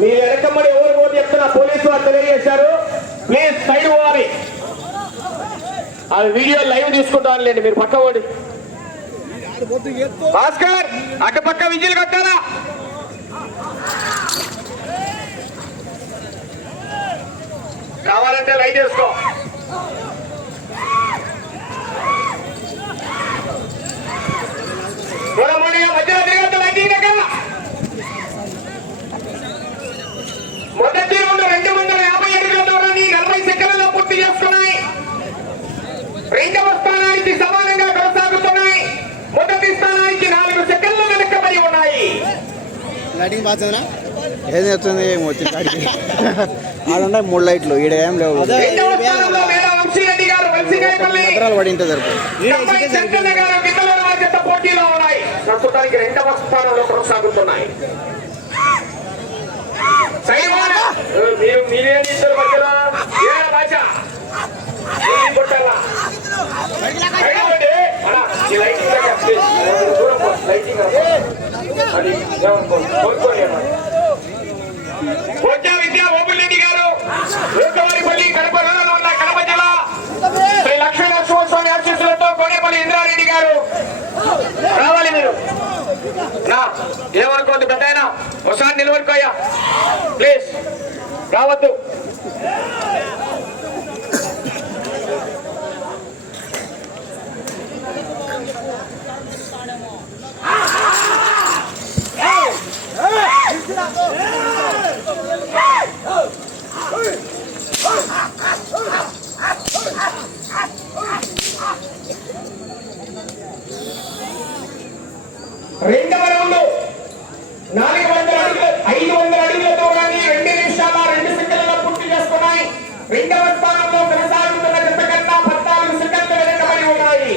మీ వెనకమ్మడి ఎవరు పోతే చెప్తున్నా పోలీసు వారు తెలియజేశారు. ప్లీజ్ సైడ్ పోవాలి. ఆ వీడియో లైవ్ తీసుకుంటానులేండి మీరు పక్క ఓడి భాస్కర్ అటు విజయలు కట్టారా కావాలంటే లైట్ వేసుకో దూరమణిగా మధ్యలో తిరగద్దు లైటింగ్ దగ్గర మొదటి రౌండ్ రెండు వందల యాభై అడుగుల దూరాన్ని నలభై సెకండ్లలో పూర్తి చేసుకున్నాయి రెండవ స్థానానికి సమానంగా కొనసాగుతున్నాయి. మొదటి స్థానానికి నాలుగు సెకండ్ల వెనకబడి ఉన్నాయి. ఏం చెప్తుంది ఏం వచ్చింది? ఆడుండే మూడు లైట్లు ఈడ ఏం లేవు. పత్రాలు పడి ఉంటే రెండవ స్థానంలో కొనసాగుతున్నాయి. ఇద్దరు మధ్యలో? కొట్టాలా? సైడ్ విద్యా ఓపులరెడ్డి గారు లోకవారిపల్లి కడప ఉన్న కడప జిల్లా శ్రీ లక్ష్మీ నరసింహస్వామి ఆశీస్సులతో కోనేపల్లి ఇంద్రారెడ్డి గారు. రావాలి మీరు. నా ఏమనుకోవద్దు పెద్ద ఆయన. ఒకసారి నిలబడుకోయా ప్లీజ్. రావద్దు. రెండవ రౌండ్. నాలుగు వందల అడుగులు ఐదు వందల అడుగుల దూరాన్ని రెండు నిమిషాల రెండు సెకండ్లలో పూర్తి చేసుకున్నాయి రెండవ స్థానంలో కొనసాగుతున్న జత కన్నా పద్నాలుగు సెకండ్లు వెనకబడి ఉన్నాయి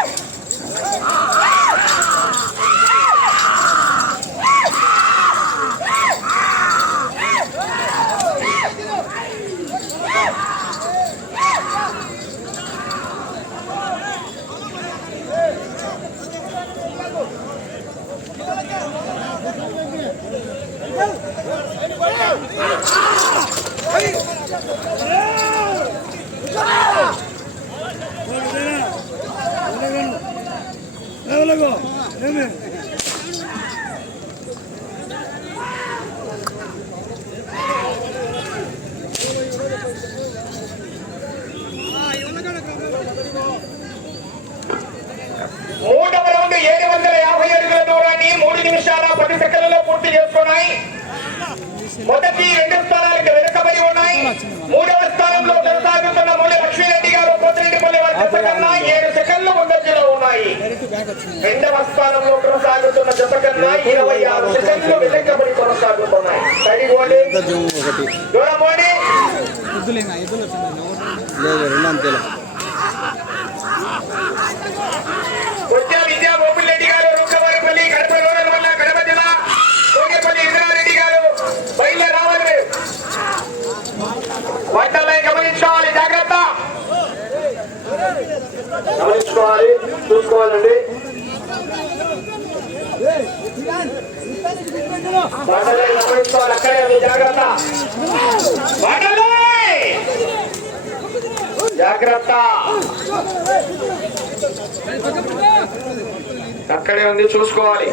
మూడవ రౌండ్ ఏడు వందల యాభై అడుగుల దూరాన్ని మూడు నిమిషాల పది సెకండ్లలో పూర్తి చేసుకున్నాయి. మొదటి రెండు స్థానాలకు వెనుకబడి ఉన్నాయి. మూడవ స్థానంలో కొనసాగుతున్న మూల లక్ష్మీరెడ్డి గారు పోతిరెడ్డిపల్లి వారి జత కన్నా ఏడు సెకండ్లు ముందంజలో ఉన్నాయి. రెండవ స్థానంలో కొనసాగుతున్న జత కన్నా ఇరవై ఆరు సెకండ్లు వెనుకబడి కొనసాగుతున్నాయి. దూరం లేదు రెండు అంతేలే. గమనించుకోవాలి చూసుకోవాలండి. అక్కడే ఉంది జాగ్రత్త. జాగ్రత్త. అక్కడే ఉంది చూసుకోవాలి.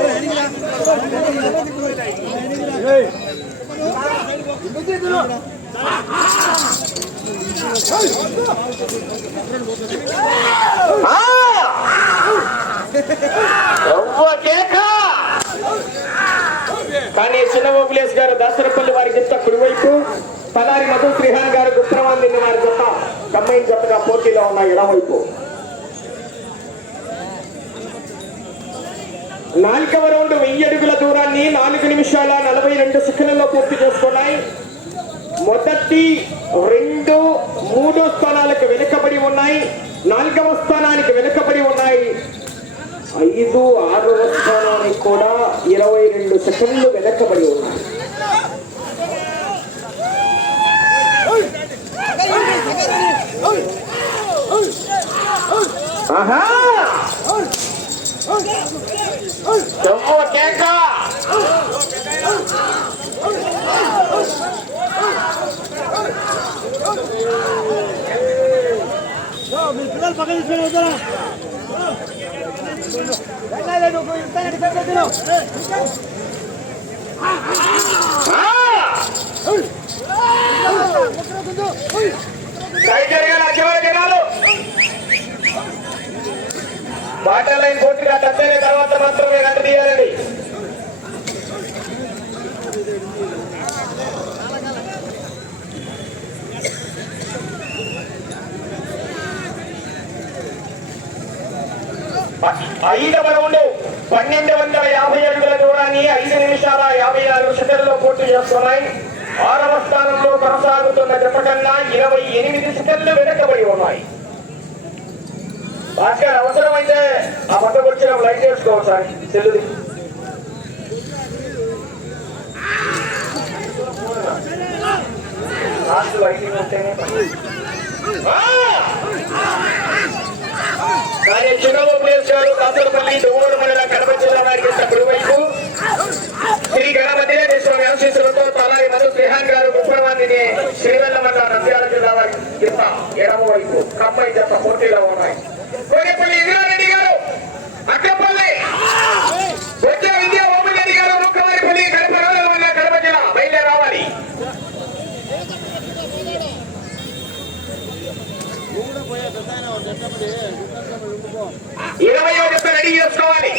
ఆ! కానీ చిన్న ఓపులేస్ గారు దాసరపల్లి వారి చెత్త కుడివైపు పలారి మధు శ్రీహాన్ గారు గుప్రమాందిని వారి జత కమ్మైన జతగా పోటీలో ఉన్న ఎడవైపు నాలుగవ రౌండ్ వెయ్యి అడుగుల దూరాన్ని నాలుగు నిమిషాల నలభై రెండు సెకండ్లలో పూర్తి చేసుకున్నాయి. మొదటి రెండు మూడో స్థానాలకు వెనుకబడి ఉన్నాయి. నాలుగవ స్థానానికి వెనుకబడి ఐదు ఆరవ స్థానానికి కూడా ఇరవై రెండు సెకండ్లు వెనకబడి ఉన్నాయి. ఆహా! మీరు పిల్లలు పక్కన వాటర్ లైన్ పూర్తిగా తగ్గిన తర్వాత మాత్రమే కనిపించాలండి ఐదవ రౌండ్ పన్నెండు వందల యాభై అడుగుల దూరాన్ని ఐదు నిమిషాల యాభై నాలుగు సెకండ్లో పూర్తి చేస్తున్నాయి. ఆరవ స్థానంలో కొనసాగుతున్న జత కన్నా ఇరవై ఎనిమిది సెకండ్లు వెనకబడి ఉన్నాయి. భాస్కర్ అవసరమైతే ఆ పక్కకు వచ్చిన లైట్ చేసుకోవచ్చు సార్ సెల్లుది లాస్ట్ లైటింగ్ ఉంటేనే పని. ఆ! కానీ చిన్నవ ప్లేస్ గారు కాసరపల్లి దువ్వూరు మండల కడప జిల్లా వారికి కుడివైపు శ్రీ గణపతిరేశ్వర వ్యవశిస్తులతో తలారి మధు శ్రీహాన్ గారు కుప్పవాణిని శ్రీవెల్ల మండల నంద్యాల జిల్లా వారి కింద ఎడమ వైపు కమ్మాయి జత పోటీలో ఉన్నాయి. కోనేపల్లి ఇంద్రారెడ్డి గారు అక్కపల్లి వచ్చే విద్యా ఓమిరెడ్డి గారు ముక్కవారిపల్లి కడప కడప జిల్లా బయలుదేరి రావాలి ఇరవై జత రెడీ చేసుకోవాలి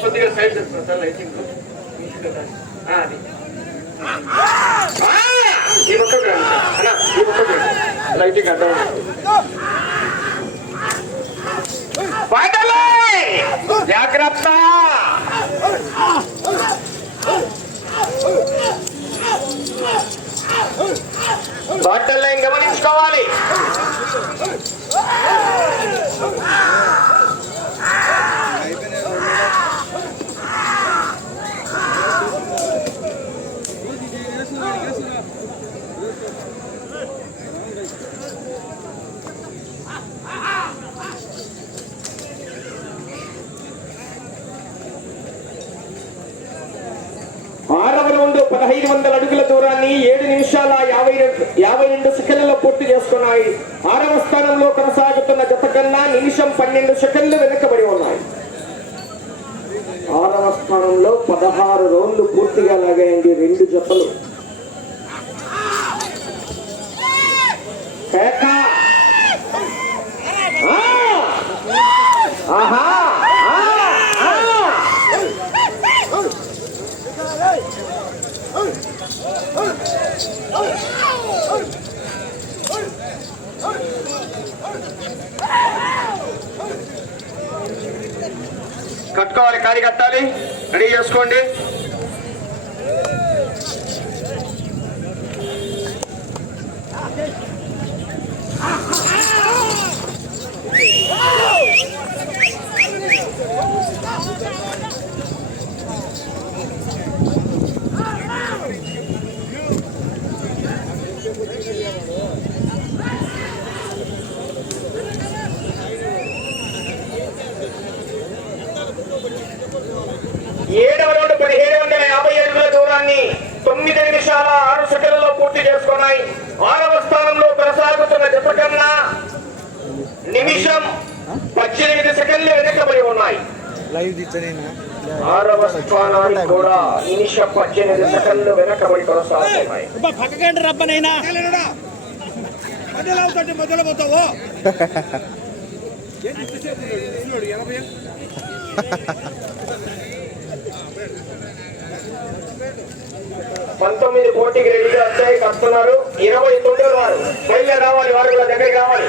కొద్దిగా సైడ్ చేస్తాను సార్ లైటింగ్ ఆ, అది ఆ! ఈ పక్కకు రండి సార్. అన్నా, ఈ పక్కకు రండి. లైటింగ్ అడ్డం ఉంది. పాటలే! జాగ్రత్త బాటల్ లైన్ గమనించుకోవాలి ఆరవ రౌండ్ పదహైదు వందల అడుగుల దూరాన్ని ఏడు నిమిషాల యాభై రెండు యాభై రెండు సెకండ్లలో పూర్తి చేసుకున్నాయి ఆరవ స్థానంలో కొనసాగుతున్న జత కన్నా నిమిషం పన్నెండు సెకండ్లు వెనుకబడి ఉన్నాయి. ఆరవ స్థానంలో పదహారు రౌండ్లు పూర్తిగా లాగాయండి రెండు జతలు. Oh! కట్టుకోవాలి కాడి కట్టాలి. రెడీ చేసుకోండి ఏడవ రౌండ్ పదిహేడు వందల యాభై అడుగుల దూరాన్ని తొమ్మిది నిమిషాల ఆరు సెకండ్లలో పూర్తి చేసుకున్నాయి ఆరవ స్థానంలో కొనసాగుతున్న జత కన్నా నిమిషం పద్దెనిమిది సెకండ్లు వెనకబడి ఉన్నాయి. ఆరవ స్థానానికి కూడా నిమిషం పద్దెనిమిది సెకండ్లు వెనకబడి కొనసాగుతున్నాయి. మధ్యలో పోతావు పంతొమ్మిది పోటీకి రెడీగా వచ్చాయి కట్టుకున్నారు. ఇరవై తొమ్మిది వారు. బయలుదేరి రావాలి వారు కూడా దగ్గరికి రావాలి.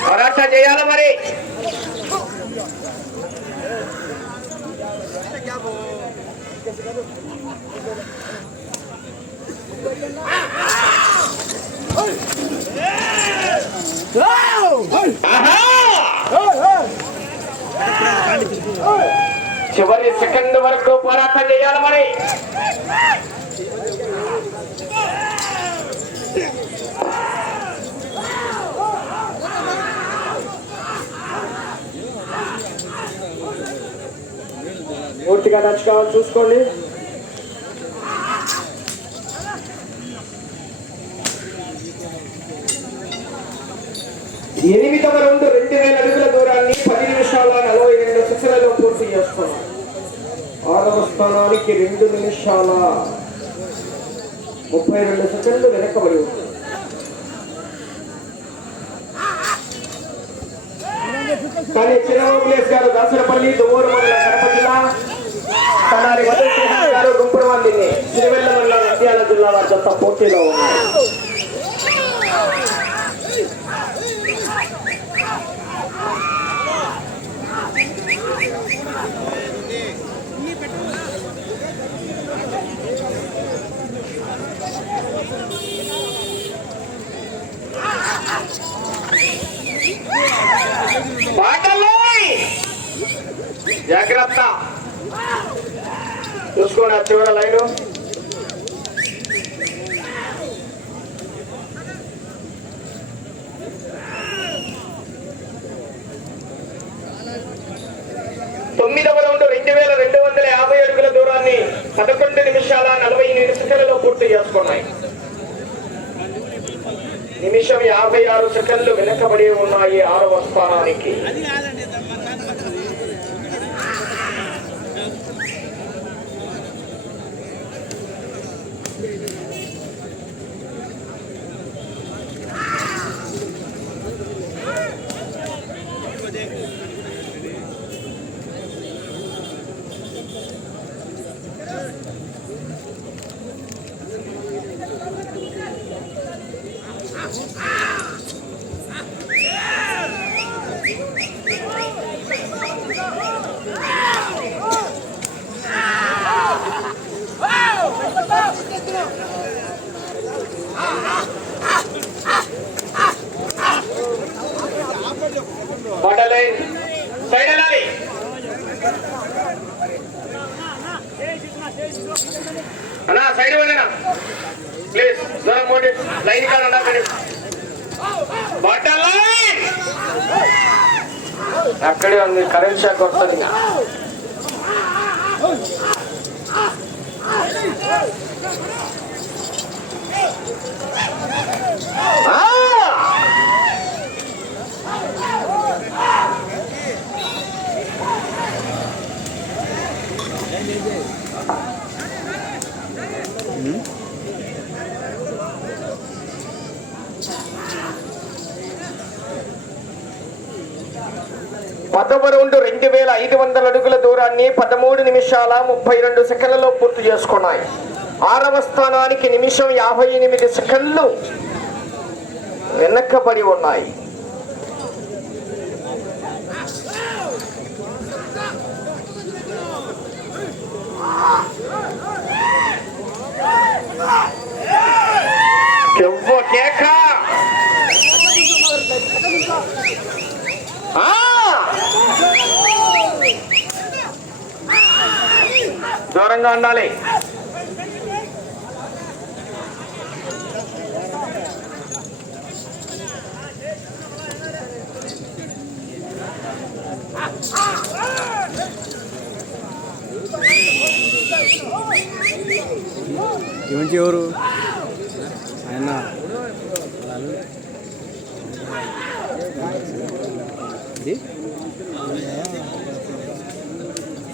పోరాటం చేయాలి మరి. ఆహా చివరి సెకండ్ వరకు పోరాటం చేయాలి మరి. పూర్తిగా టచ్ కావాలి చూసుకోండి. ఎనిమిదవ రెండు రెండు వేల అడుగుల దూరాన్ని పది నిమిషాల నలభై రెండు సెకండ్లలో పూర్తి చేస్తున్నాం ఆరవ స్థానానికి రెండు నిమిషాల ముప్పై రెండు సెకండ్లు వెనకబడి ఉంది. కానీ చిన్నబాబులేస్ గారు దాసరపల్లి దువ్వూరు మండల కడప జిల్లా. తనారి మధు గారు గుంపుడు మందిని సిరివెల్ల మండలం నంద్యాల జిల్లా వారి జత పోటీలో ఉన్నారు మాటల్లోయ్! జాగ్రత్త చూసుకోండి ఆ చివర లైను తొమ్మిదవ రౌండ్ రెండు వేల రెండు వందల యాభై అడుగుల దూరాన్ని పదకొండు నిమిషాల నలభై ఎనిమిది సెకండ్లలో పూర్తి నిమిషం యాభై ఆరు సెకండ్లు వెనకబడి ఉన్నాయి ఆరవ స్థానానికి బార్డర్ లైన్ సైడ్ వెళ్ళాలి అన్నా సైడ్ వెళ్ళినా ప్లీజ్ దూరం లైన్ కాడ ఉండాలి అక్కడే ఉంది కరెంట్ షాక్ వస్తుంది Thank you. పదవ రౌండ్ రెండు వేల ఐదు వందల అడుగుల దూరాన్ని పదమూడు నిమిషాల ముప్పై రెండు సెకండ్లలో పూర్తి చేసుకున్నాయి. ఆరవ స్థానానికి నిమిషం యాభై ఎనిమిది సెకండ్లు వెనక్కబడి ఉన్నాయి. కేక? ఆ! దూరంగా ఉండాలి. ఇవంచి ఎవరు? ఆయన. ఇది?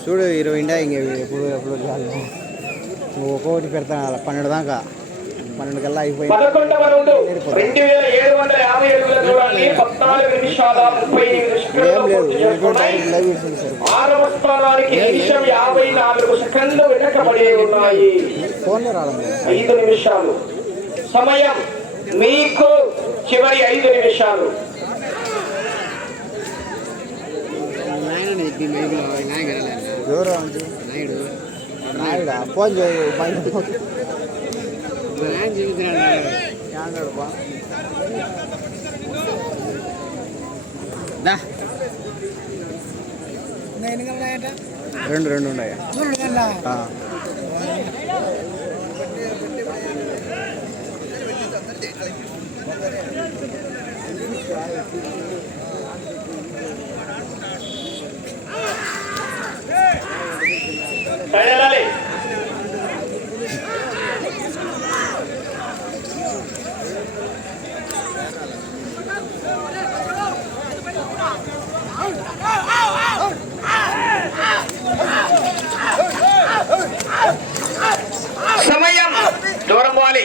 చూడు ఇరవై ఇండా ఇంక ఎప్పుడు ఎప్పుడు చాలు. నువ్వు ఒక్కొక్కటి పెడతాను అలా పన్నెండు దాకా. పన్నెండు కల్లా అయిపోయింది. ఏం లేదు లైవ్ ఇస్తుంది సార్. ఫోన్లో రావడం ఐదు నిమిషాలు. సమయం మీకు చివరి ఐదు నిమిషాలు. ఎవరు? అంటే నాయుడు? ఫోన్ చేయి రెండు రెండు ఉన్నాయి. ఆ. వెళ్ళాలి సమయం దూరం పోవాలి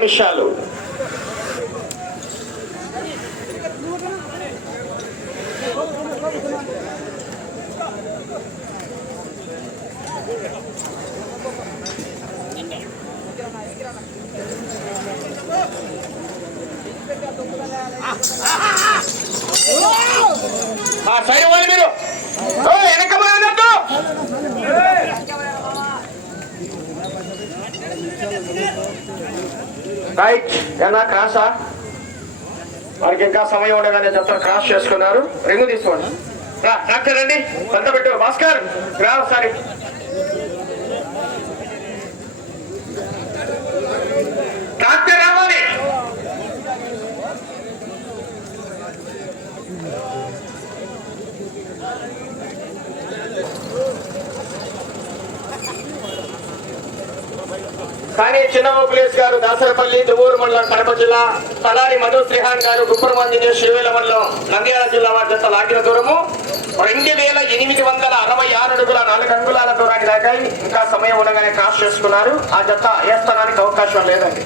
నాలుగు నిమిషాలు ఆ సైడ్ వాళ్ళు మీరు ఓ, వెనక పోయినట్టు రైట్ ఏనా క్రాసా వారికి ఇంకా సమయం ఉండగానే జత క్రాస్ చేసుకున్నారు. రింగు తీసుకోండి. రా డాక్టర్ రండి. పెద్ద పెట్టు. భాస్కర్ రా ఒకసారి డాక్టర్ రావాలి కానీ చిన్న ప్లేస్ గారు దువ్వూరు మండలం కడప జిల్లా తలారి మధు శ్రీహాన్ గారు గుప్పరమంజని శ్రీవేల మండలం నంద్యాల జిల్లా వారి జత లాగిన దూరము. రెండు వేల ఎనిమిది వందల అరవై ఆరు అడుగుల నాలుగు అంగుళాల దూరాన్ని దాకాయి ఇంకా సమయం ఉండగానే క్రాస్ చేసుకున్నారు. ఆ జత ఏ స్థానానికి అవకాశం లేదండి.